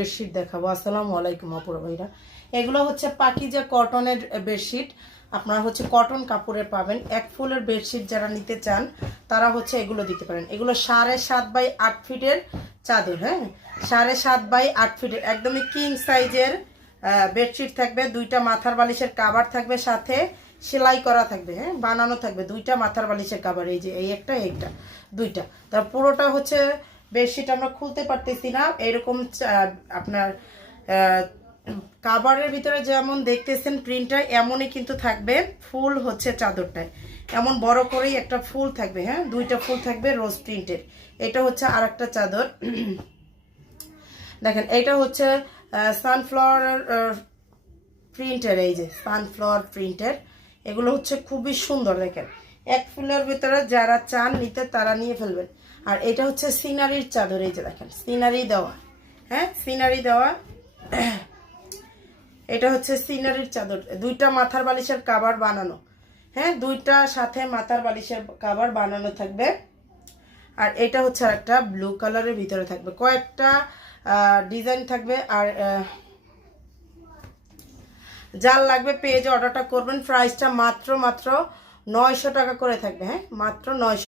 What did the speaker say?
Bedsheet দেখাবো। আসসালামু আলাইকুম আপুরা ভাইরা, এগুলো হচ্ছে পাকিজা কটনের বেডশিট। আপনারা হচ্ছে কটন কাপড়ের পাবেন। এক ফুলের বেডশিট যারা নিতে চান তারা হচ্ছে এগুলো দিতে পারেন। এগুলো 7.5 বাই 8 ফিটের চাদর। হ্যাঁ, 7.5 বাই 8 ফিটের একদমই কিং সাইজের বেডশিট থাকবে। দুইটা মাথার বালিশের কাভার থাকবে, সাথে সেলাই করা থাকবে। হ্যাঁ, বানানো থাকবে দুইটা মাথার বালিশের কাভার। এই যে এই একটা দুইটা। তার পুরোটা হচ্ছে বেডশিট আমরা খুলতে পারতেছি না, এরকম আপনার কাভারের ভিতরে যেমন দেখতেছেন প্রিন্টটা এমনই কিন্তু থাকবে। ফুল হচ্ছে চাদরটায় এমন বড় করেই একটা ফুল থাকবে। হ্যাঁ, দুইটা ফুল থাকবে রোজ প্রিন্টের। এটা হচ্ছে আর একটা চাদর। দেখেন এটা হচ্ছে সানফ্লাওয়ার প্রিন্টের। এই যে সানফ্লাওয়ার প্রিন্টের, এগুলো হচ্ছে খুবই সুন্দর। দেখেন এক ফুলের ভিতরে যারা চান নিতে তারা নিয়ে ফেলবেন। আর এটা হচ্ছে সিনারির চাদর। এই যে দেখেন সিনারি দেওয়া। হ্যাঁ, সিনারি দেওয়া। এটা হচ্ছে সিনারির চাদর, দুইটা মাথার বালিশের কাভার বানানো। হ্যাঁ, দুইটা সাথে মাথার বালিশের কাভার বানানো থাকবে। আর এটা হচ্ছে একটা ব্লু কালারের ভিতরে থাকবে, কয়েকটা ডিজাইন থাকবে। আর যার লাগবে পেজে অর্ডারটা করবেন। প্রাইসটা মাত্র 900 টাকা করে থাকবে। হ্যাঁ, মাত্র 900।